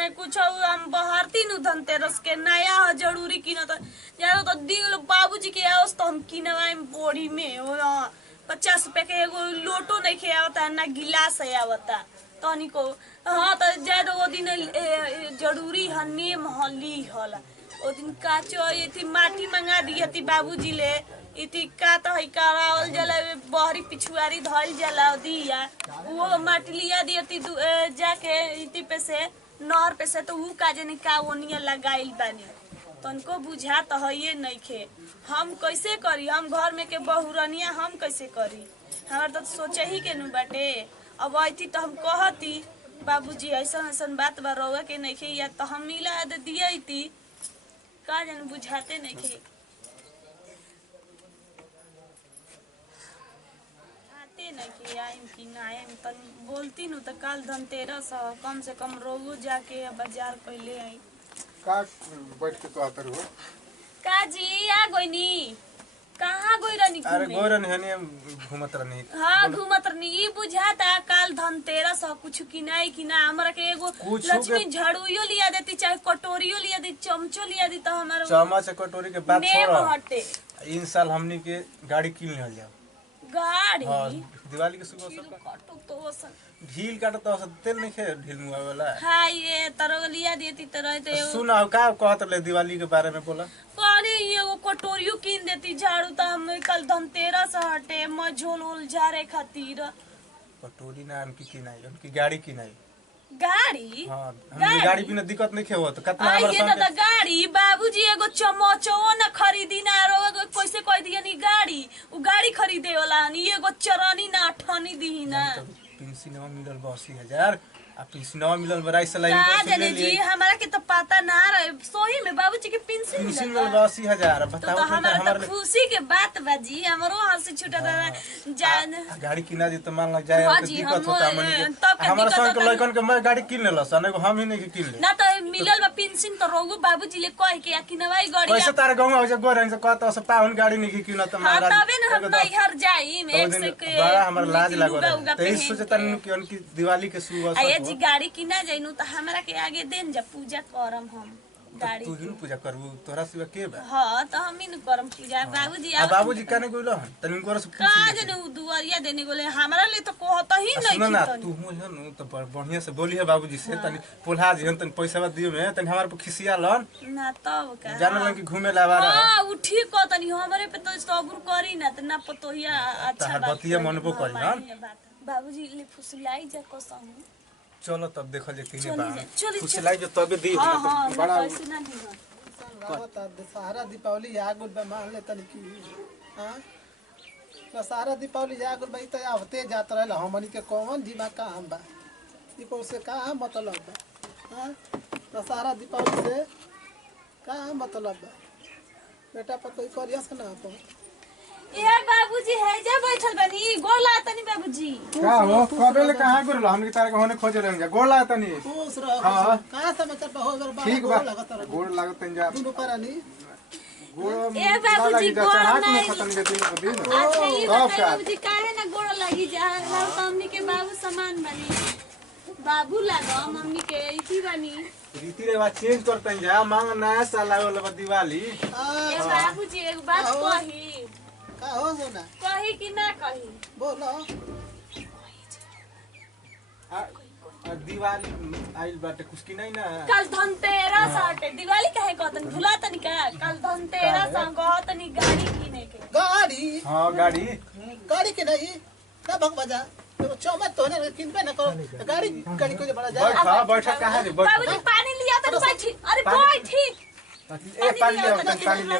चाहे कुछ हम बहरती नु धनतेरस के नया हो जरूरी किनत यार तो दिल बाबूजी के आवस तो हम किनवाई बोरी में हो 50 रुपए के एगो लोटो नहीं खे आवता ना गिलास है आवता तनी को हाँ तो जाए वो दिन जरूरी हन्ने महली होला ओ दिन काचो ये थी माटी मंगा दी थी बाबूजी ले इति का तो है करावल जला बहरी पिछुआरी धइल जला दिया वो माटी लिया दी थी जाके इति पे से नहर पे से तो ऊ का जनी का ओनिया लगाइल बानी तनको बुझा तो है ये नहीं खे हम कैसे करी हम घर में के बहुरनिया हम कैसे करी हमार तो सोचे ही के नु बाटे अब आई तो हम कहती बाबूजी ऐसा ऐसा बात बा रहुआ के नहीं खे या तो हम मिला दे दिया थी का जन बुझाते नहीं खे आते नहीं खे आइम कि ना आइम तन बोलती नु तो कल धनतेरस कम से कम रोगो जाके बाजार पहले आई का बैठ के कहतर हो का जी आ गोइनी कहाँ गई रहनी अरे गोरन हने घूमत रहनी हाँ घूमत रहनी ई बुझाता काल धनतेरस कुछ किनाई कि ना हमरा के एगो लक्ष्मी झाड़ूयो लिया देती चाहे कटोरियो लिया दी चमचो लिया दी तो हमारा चम्मच कटोरी के बात छोड़ इन साल हमनी के गाड़ी किन ले जाओ गाड़ी दिवाली के सुबह सब काटो तो वसन ढील काटत तो तेल नहीं खे ढील मुआ वाला हां ये तरह लिया देती तरह ते सुना का कहत ले दिवाली के बारे में बोला कौने ये वो कटोरियो किन देती झाड़ू तो हम कल धनतेरस हटे मझोल उल झारे खातिर कटोरी ना उनकी किनाई उनकी गाड़ी किनाई गाड़ी हां हमनी गाड़ी बिना दिक्कत नहीं खे हो तो कितना हमारा ये तो गाड़ी बाबूजी एगो चमचो न खरीदी ना रो कैसे कह दिया नी गाड़ी उ गाड़ी खरीदे वाला नी एगो चरनी ना ठनी दी ना पेंशनवा मिलल 80,000 आ पेंशनवा मिलल बराई सलाइन का जाने जी हमरा के तो पता ना रहे सोही में बाबूजी के पेंशन मिलल 80,000 बताओ तो हमारा तो खुशी के बात बाजी हमरो हंसी छूटा जान गाड़ी किना दी तो मान लग जाए तो दिक्कत होता हमनी के हमारा संग के लइकन के मैं गाड़ी किन लेलस अने हम ही नहीं किन ले ना तो मिलल बा पेंशन तो रोगु बाबूजी ले कह के किनवाई गाड़ी पैसा तार गांव में जे गोरन से कहत सब पाहुन गाड़ी नहीं किन त हां तबे न हम नैहर जाई में एक से के बड़ा हमर लाज लागो त इस सोचता कि उनकी दिवाली के शुभ जी गाड़ी किना जाइनु त हमरा के आगे देन जा पूजा करम हम गाड़ी तू ही पूजा करबू तोरा सिवा के बा हां त हम ही न करम पूजा बाबूजी आ बाबूजी काने गइलो हन तनी को से का जने दुआरिया देने गोले हमरा ले तो कहत ही नहीं सुन ना तू हो न त बढ़िया से बोली है बाबूजी से तनी पोल्हा जी तनी पैसा दियो में तनी हमार पे खिसिया लन ना तब का जानलन कि घूमे ला बारा हां उ ठीक क तनी हमरे पे तो सब्र करी ना त ना पतोहिया अच्छा बात बतिया मनबो करी हन बाबूजी ले फुसलाई जा कसम चलो तब देखल जे किने बा फुसलाई जो तबे दी बड़ा पैसे ना दी दशहरा दीपावली आ गुल बा मान ले तनी की हां दशहरा दीपावली आ गुल बा त आवते जात रहल हमनी के कौन जीवा का हम बा दीपावली से का मतलब बा हां दशहरा दीपावली से का मतलब बा बेटा पतोई करियस ना अपन ए बाबूजी है जा बैठल बनी गोला तनी बाबूजी का हो कबे ले कहां गुरल हमनी तारे होने खोजे रहन जा गोला तनी खुश रह हां का समाचार बा हो गर बा ठीक बा गोड़ लागत जा दुनु परनी गोड़ ए बाबूजी गोड़ नहीं खत्म के दिन अच्छा ये बाबूजी काहे ना गोड़ लगी जा हमनी के बाबू समान बनी बाबू लागो मम्मी के इथी बनी रीति रिवाज चेंज करते जा मांग नया साल आवे वाला दिवाली ए बाबूजी एक बात कही का हो सोना कही कि ना कही बोलो दिवाली आइल बाटे कुछ की नहीं ना कल धनतेरस हटे दिवाली काहे कहतन भुला तनी का कल धनतेरस कहतनी गाड़ी किने के गाड़ी हां गाड़ी के नहीं का भग बजा तो चमत तो ने किनबे न करो गाड़ी को जे बड़ा जा बैठा कहां रे बाबूजी पानी लिया तनी बैठी अरे बैठी ए पानी ले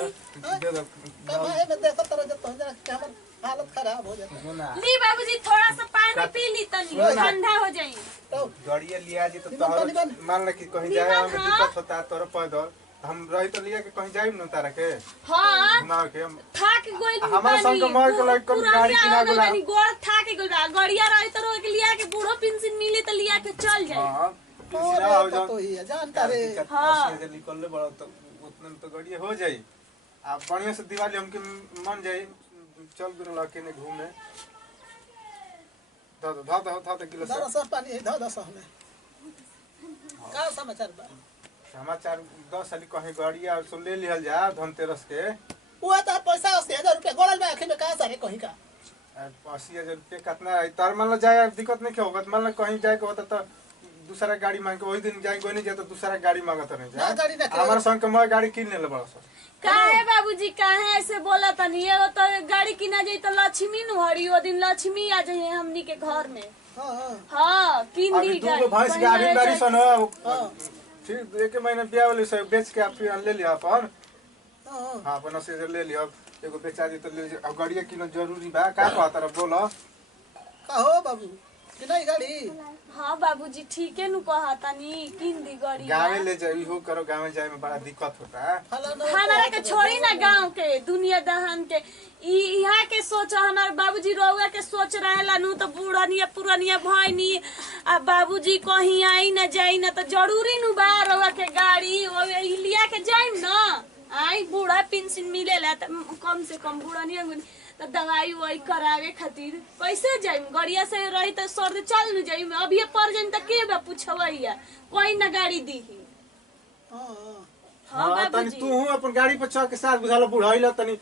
दे दो का भाई में देखो तरह जब तो जरा हमर हालत खराब हो जाए ली बाबूजी थोड़ा सा पानी पी ली तनी ठंडा हो जाई तो गाड़िया लिया जी तो तोहर मान ले कि कहीं जाए हमें दिक्कत होता तोर पैदल हम रही तो लिया के कहीं जाइम न तारा के हां घुमाओ के थाक गोइल हमार संग मर के लाइक कम गाड़ी किना गेला बानी गोड़ थाक गेल बा गड़िया रही तो रोक लिया के बूढ़ो पेंशन मिले तो लिया के चल जाए हां तो ही जानता रे हां निकल ले बड़ा तो उतने में तो गाड़ी हो जाई आ बढ़िया से दिवाली हमके मन जाई चल गुरला के ने घूमे धा गिलास दस पानी है धा हमें का समाचार बा? समाचार 10 साल कहीं गाड़िया और ले लिहल जा धनतेरस के वो तो पैसा 80,000 रुपया गोड़ल में आखिर में कहाँ सारे कहीं का 80,000 रुपये कितना है तार मान लो जाए दिक्कत नहीं क्या होगा मान लो कहीं जाए के होता तो दूसरा गाड़ी मांग के वही दिन जाए कोई नहीं जाए तो दूसरा गाड़ी मांगत नहीं ना गाड़ी ना जाए हमारे संग के मैं गाड़ी किन ले बड़ा सर काहे बाबूजी काहे ऐसे बोला तनी एगो तो गाड़ी किना जाई तो लक्ष्मी नु हरी ओ दिन लक्ष्मी आ जाई हमनी के घर में। हां हां हां किन अभी दी दू गाड़ी गो भैंस के आगे गाड़ी सन हां फिर एक महीना बिया वाले से बेच के आप फिर ले लिया अपन हां हां अपन से ले लिया एगो बेचा दी तो ले अब गाड़िया किन जरूरी बा का कहत रह बोलो का हो बाबू कि नहीं गाड़ी? हां बाबूजी ठीके नु कहा तनी किन दी गाड़ी गावे ले जाई हो करो गावे जाए में बड़ा दिक्कत होता है हमारा के छोड़ी ना गांव के दुनिया दहन के यहाँ के सोच हमारे बाबूजी रउआ के सोच रहेला नु तो बूढ़निया पुरनिया भइनी आ बाबूजी कहीं आई ना जाई ना तो जरूरी नु बा रउआ के गाड़ी लिया के जाइम ना आई बूढ़ा पेंशन मिलेला त कम से कम बूढ़निया तो दवाई वही करावे खातिर कैसे जाइम गड़िया से रही तो सर्दी चल न जाइम अभी पर जाइम त के बा पूछवैया कोई ना गाड़ी दीही। हां हां हां तनी बाबूजी तू अपन गाड़ी पर चढ़ के साथ बुझालो बुढ़ाइला तनी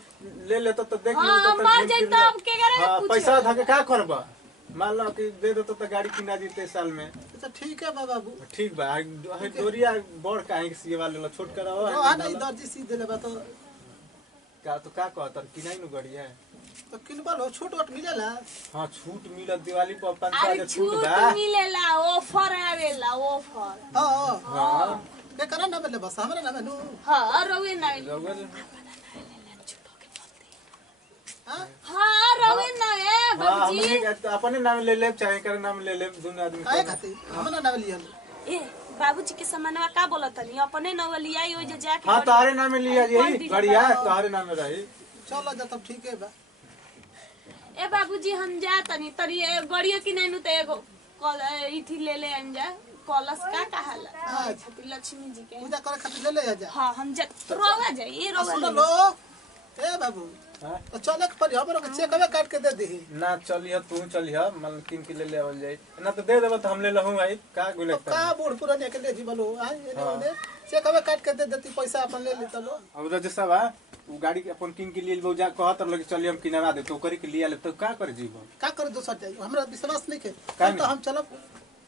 ले ले तो देख ले हां तो मर जाइम तो अब के करे हां पूछ पैसा धके का करबा मान लो कि दे दो तो गाड़ी किना जीते साल में अच्छा ठीक है बाबू ठीक बा है डोरिया बड़ काहे के सीए वाले लो छोट कराओ हां नहीं दर्जी सीधे लेबा तो का कहत किनाई नु गाड़ी है तो किनबा लो छूट वट मिलेला? हां छूट मिलत दिवाली पर अरे 5,000 छूट छूट बा मिलेला ऑफर आवेला ऑफर। हां हां के करा ना मिले बस हमरा ना मेनू हां रवे ना रउआ हां हां रवे ना ए बाबूजी हमने अपने नाम ले ले चाहे कर नाम ले ले दोनों आदमी काहे खाती हमरा ना लिया ए बाबूजी के सामानवा का बोलत तनी अपने न लियाई हो जे जाके हां तारे नाम में लिया यही गाड़िया तारे नाम में रही चलो जा तब ठीक है बा ए बाबूजी हम जा तनी तरी गड़ियो की नहीं तो एगो इथी ले ले हम जा कलश का कहाला लक्ष्मी जी के पूजा करे खातिर ले ले जा। हां हम जा रोवा जाई ए रोवा सुन ले लो ए बाबू तो चले के पर हमरो के चेकवे काट के दे दे ना चलिए तू चलिए मन किन के ले ले आवल जाई ना तो दे देबो तो हम ले लहूं भाई का गुले तो का बूढ़ पुराने के ले जी बोलो आ ने चेकवे काट के दे देती पैसा अपन ले लेता लो अब रजसा बा वो गाड़ी के अपन किन के लिए बहु जा कहत लगे चलिए हम किनवा दे तो करी के लिए ले तो का कर जीबो का कर दोसर जाई हमरा विश्वास नहीं के काहे तो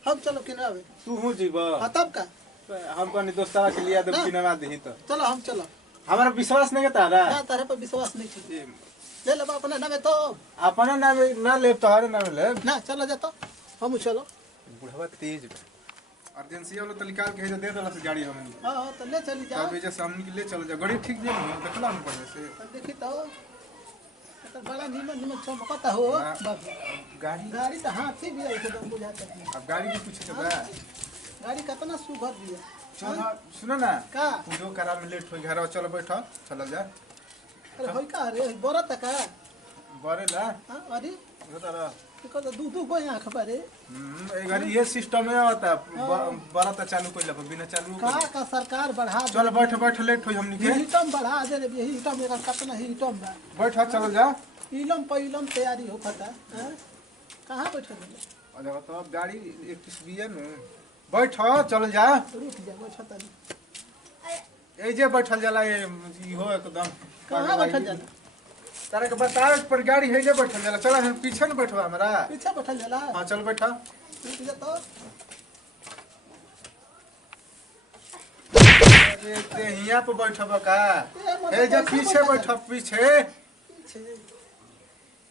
हम चलो किनावे तू हूं जीबो हां तब का हम कनी दोस्तवा के लिए दे किनवा देही तो चलो हम चलो हमारा विश्वास नहीं करता रा ना तारे पर विश्वास नहीं है ले ले अपना नामे तो अपना नाम ना ले तोहरे नाम ले ना चलो जा तो हम चलो बुढ़वा तेज अर्जेंसी वाला तो निकाल के दे देला से गाड़ी हम हां तो ले चली जा तब जे सामने के ले चल जा गाड़ी ठीक जे देखला हम पड़े से देखी तो बड़ा निमन चमकता हो बाबू गाड़ी तो हाथी भी एकदम बुझाता है अब गाड़ी की पूछे के बा गाड़ी कितना सुभर दिया चल सुनो ना का पूजो करा में लेट हो घर चलो बैठो चल जा अरे होई का रे बड़ा तक बरे ला हां अरे तारा को तो दूध को आंख पर रे ए गाड़ी ये सिस्टम में होता बड़ा तो चालू कोइला बिना चालू का सरकार बढ़ा चल बैठ बैठ लेट हो हमनी के हिटम बढ़ा दे रे हिटम एक कितना हिटम बा बैठ चल जा इलम पहिलम तैयारी हो खता हां कहां बैठे रे अरे तो गाड़ी 21 बिया न बैठ चल जा रुक जा बैठता ए जे बैठल जाला ये हो एकदम कहां बैठल जाला तारे के बतावे पर गाड़ी है जे बैठल जाला चल हम पीछे न बैठवा हमरा पीछे बैठल जाला हां चल बैठा रुक जा तो अरे ते हिया पे बैठबा का ए जे पीछे बैठ पीछे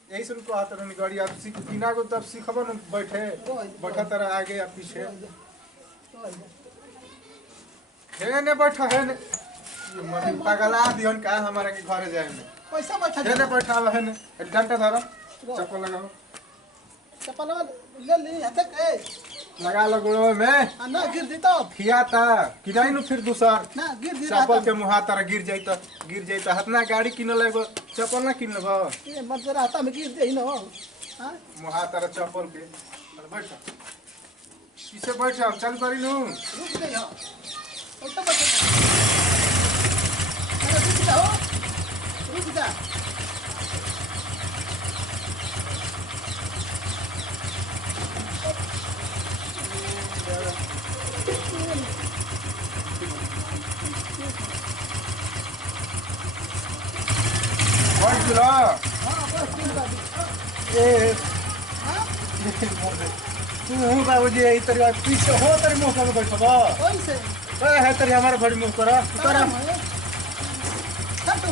यही से रुको हाथ रहने गाड़ी आप सीख बिना को तब सीखबो न बैठे बैठा तरह आगे या पीछे है ने बैठा है ने ये मनी पगला दिहन का हमारा के घर जाए में पैसा बैठल है ने बैठावा है ने एक घंटा धरो चप्पल लगाओ चप्पल ले ली हते के लगा लो गुड़ो में ना गिर दी तो खियाता किनाई नु फिर दूसर ना गिर दी चप्पल के मुहा तरह गिर जाई त हतना गाड़ी किन लेगो चप्पल ना किन लेबो ये मत रहता में गिर दे न हां मुहा तरह चप्पल के बैठ पीछे बैठ जाओ चल करी नु रुक जा उल्टा बैठ अरे रुक जा रुक जा ए हाँ तू बाबूजी ई तरी पीछे हो तरी मुंह कर बैठबो कैसे ए है तरी हमारे बड़ी मुंह कर उतर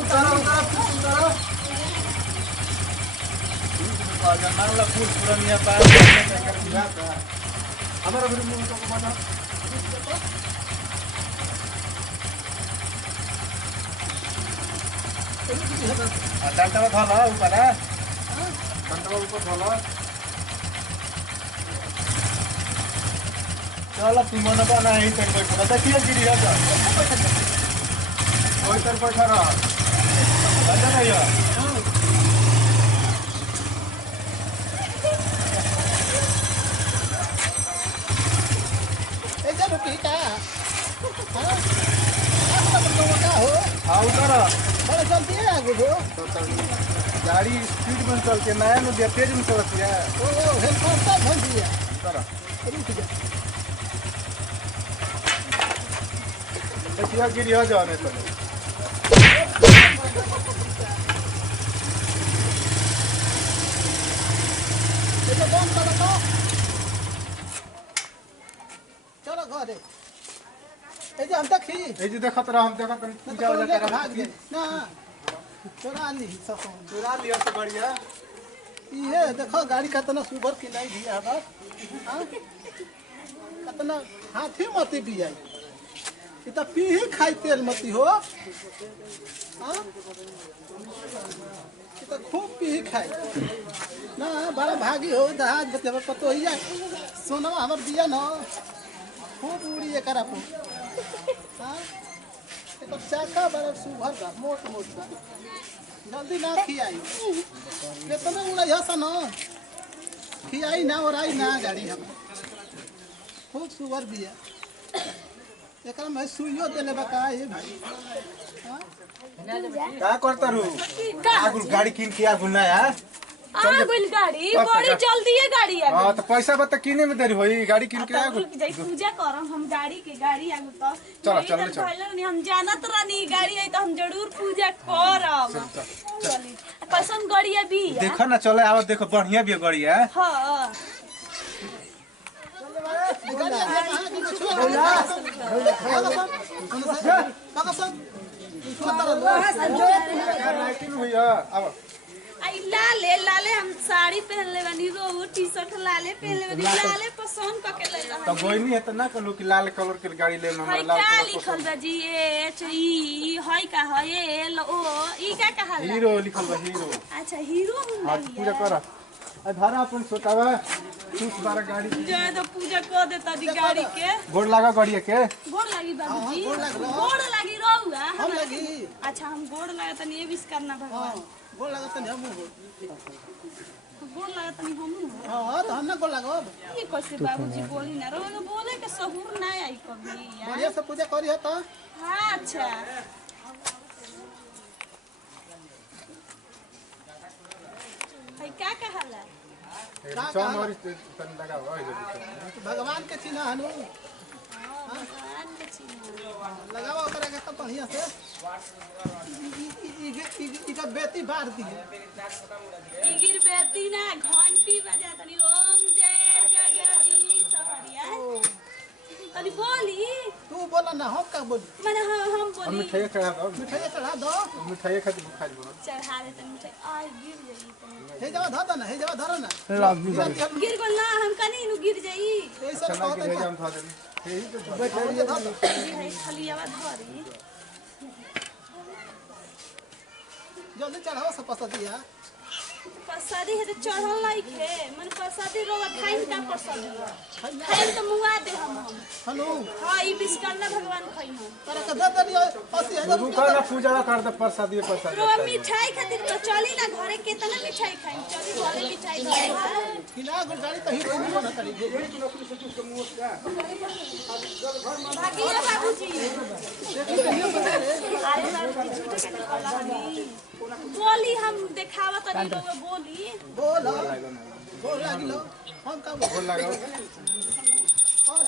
उतारो मारला फूल पुरानिया पार हमारा बड़ी मुंह को बना डंडा धला ऊपर है डंडा ऊपर धला चलो तुम मन बना ही तक बैठो देखिए गिरी है जा ओई तर बैठा रहा बजा नहीं है ए जा रुकी का हां आप तो का हो हाँ उतर बड़ा जल्दी है आगे हो गाड़ी स्पीड में चलती है नया नदिया तेज में चलती है ओ हेलीकॉप्टर भन दिया उतर रुक जा देखिए गिरी हो जाने तो ये तो बंद कर दो चलो घरे ए जे हम देखी ए जी देखत रह हम देखत ना पूजा तो वाला लेके कर भाग गए ना चोरा ली सब चुरा लिया तो बढ़िया ये देखो गाड़ी कितना सुपर किलाई दिया है बस हां कितना हाथी मती भी आई ये तो पी ही खाई तेल मती हो हां ये तो खूब पी ही खाई ना बड़ा भागी हो दहाज बते पतो ही है सोना हमर दिया ना खूब उड़ी ये करा पो हां ये तो चाका बड़ा सुभर बा मोट मोट बा जल्दी ना खियाई कितना उड़ा हसा ना खियाई ना और आई ना गाड़ी हम खूब सुवर भी है एकरा में सुइयो देले बा का ये भाई हां का करता रू आगुल गाड़ी किन के आगुल ना यार आगुल गाड़ी बड़ी जल्दी है गाड़ी आगुल हां तो पैसा बता किने में देरी होई गाड़ी किन के तब आगुल रुक जाई पूजा करम हम गाड़ी के गाड़ी आगुल तो चलो, यही चलो, तो चलो। कहलो नी हम जानत रहनी गाड़ी आई तो हम जरूर पूजा करम चली कैसन गाड़ी है भी है देखो ना चले आओ देखो बढ़िया भी है गाड़ी है हां लाइटिंग हुई है अब आई लाले लाले हम साड़ी पहन ले बनी रो टी शर्ट लाले पहन ले बनी लाले पसंद करके ले तो कोई नहीं है तो ना कहलो कि लाल कलर के गाड़ी ले हाय लाल का कलर लिखल बा जी एच ई हाय का है एल ओ ई का कहा ला हीरो लिखल बा हीरो अच्छा हीरो हां हुंडा पूजा कर धारा अपन सोतावा कुछ बारा गाड़ी जय तो पूजा कर देता दी गाड़ी के गोड़ लगा गाड़ी के गोड़ लगी बाबूजी गोड़ लगलो। गोड़ लगी रहुआ हम लगी अच्छा हम गोड़ लगा तनी ये विश करना भगवान गोड़ लगत नहीं हम गोड़ लगा तनी हम हां तो हम ना गोड़ लगब ये कैसे बाबूजी बोली ना रहुआ बोले के सहूर ना आई कभी यार बढ़िया से पूजा करी है तो हां अच्छा हाय का कहला चम और तन लगा हुआ है भगवान के चिन्ह हनु भगवान के चिन्ह लगावा ओकरा के सब बढ़िया से इका बेटी बार दी इगिर बेटी ना घंटी बजा तनी ओम जय जगदीश हरिया तनी बोली तू बोला ना हम का बोली माने हम हम बोली मिठाई चढ़ा दो मिठाई चढ़ा दो मिठाई खाती बुखार बोलो चढ़ा दे तनी मिठाई आई गिर जाई तनी हे जवा धर ना हे जवा धर ना लव यू गिर गल ना हम कनी नु गिर जाई ऐसा चना के कहते भेजा हम था दे यही तो ये है खाली आवाज धरी जल्दी चढ़ाओ सब पसंदिया प्रसादी है तो चढ़ल लाइक है मन प्रसादी रोवा खाइन का प्रसादी खाइन तो मुआ दे हम हनु हां ई विश्वकर्मा भगवान खाइन हम तेरा कदा दनी 80,000 रुका ना पूजा कर दे प्रसादी प्रसादी रोवा मिठाई खातिर तो चली ना घरे केतना मिठाई खाइन चली घरे मिठाई खाइन किना गुड़ गाड़ी तो ही कोनी बना करी भागिया बाबूजी अरे बाबूजी झूठ के कला हनी बोली हम देखावा तनी तो बोली बोल बोल लागलो हम का बोल लगाओ और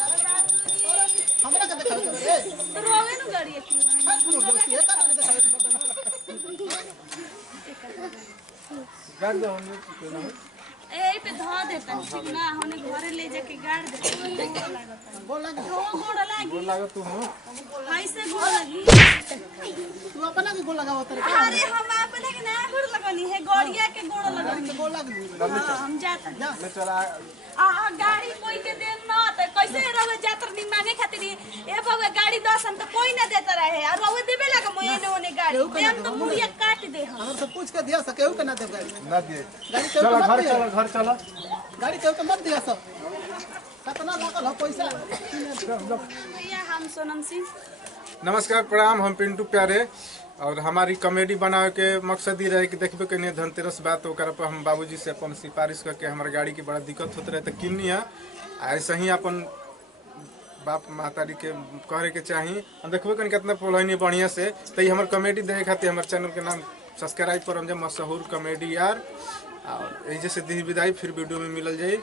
हमरा के देखाओ रे तो रोवे नु गाड़ी की हट मुड़ दोस्ती है का देखाओ गाड़ी हमने यही पे धो देता ठीक ना होने घरे ले जाके गाड़ देता गोड़ लागता गोड़ लगी गोड़ लागी लागत तू हो ऐसे गोड़ लगी तू अपना के गोड़ लगाओ तेरे अरे हम अपने के ना गोड़ लगनी है गड़िया के गोड़ लगनी के गोड़ लगी हाँ, हम जाता जा ले चला गाड़ी कोई के दे ना तो कैसे रहो जातर नहीं मांगे खातिर ए बाबा गाड़ी दस हम तो कोई ना देता रहे और वो देबे लगा मोए ने ओने गाड़ी हम तो मुड़िया काट दे हम हमर से पूछ के दिया सके के ना दे गाड़ी ना दिए गाड़ी के चलो मत घर दिया चलो घर चलो गाड़ी के मत दिया सब कितना लागल हो पैसा भैया हम सोनम सिंह नमस्कार प्रणाम हम पिंटू प्यारे और हमारी कॉमेडी बनावे के मकसद ही रहे कि देखबे के नहीं धनतेरस बात ओकरा पर हम बाबूजी से अपन सिफारिश करके हमारे गाड़ी की बड़ा दिक्कत होते रहे तो किन्नी है ऐसे ही अपन बाप मातारी के करे के चाहिए हम देखबे कन कितना पोलैनी बढ़िया से तो ये हमारे कॉमेडी देखे खातिर हमारे चैनल के नाम सब्सक्राइब कर हम मशहूर कॉमेडी यार और यही जैसे दी विदाई फिर वीडियो में मिलल जाए।